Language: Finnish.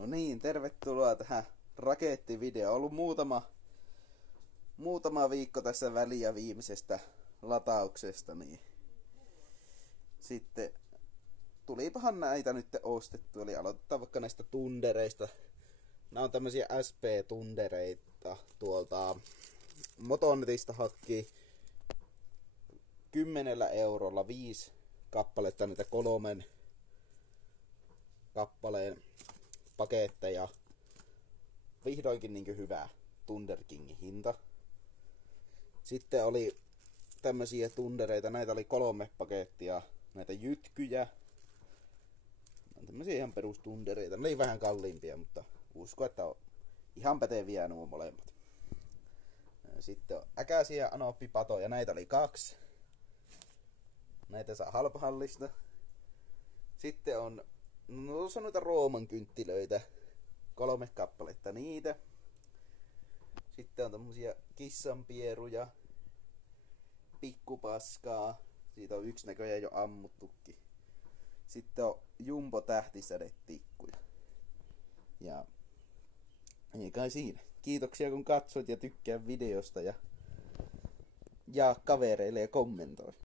No niin, tervetuloa tähän rakettivideoon. On ollut muutama viikko tässä väliä viimeisestä latauksesta, niin sitten tulipahan näitä nyt ostettu. Eli aloitetaan vaikka näistä tundereista. Nämä on tämmösiä SP-tundereita tuolta Motonetista hakki 10 eurolla 5 kappaletta niitä 3 kappaleen paketteja. Vihdoinkin niin hyvä Thunder Kingin hinta. Sitten oli tämmösiä tundereita, näitä oli 3 pakettia, näitä jytkyjä. On tämmösiä ihan perustundereita, ne oli vähän kalliimpia, mutta uskon, että on ihan päteviä nuo molemmat. Sitten on äkäisiä anoppipatoja, näitä oli 2. Näitä saa halpahallista. Sitten on noita Rooman kynttilöitä, 3 kappaletta niitä. Sitten on tämmösiä kissanpieruja, pikkupaskaa, siitä on yksi näköjään jo ammuttukin. Sitten on Jumbo tähtisädetikkuja. Ja ei kai siinä. Kiitoksia kun katsoit ja tykkää videosta ja jaa kavereille ja kommentoi.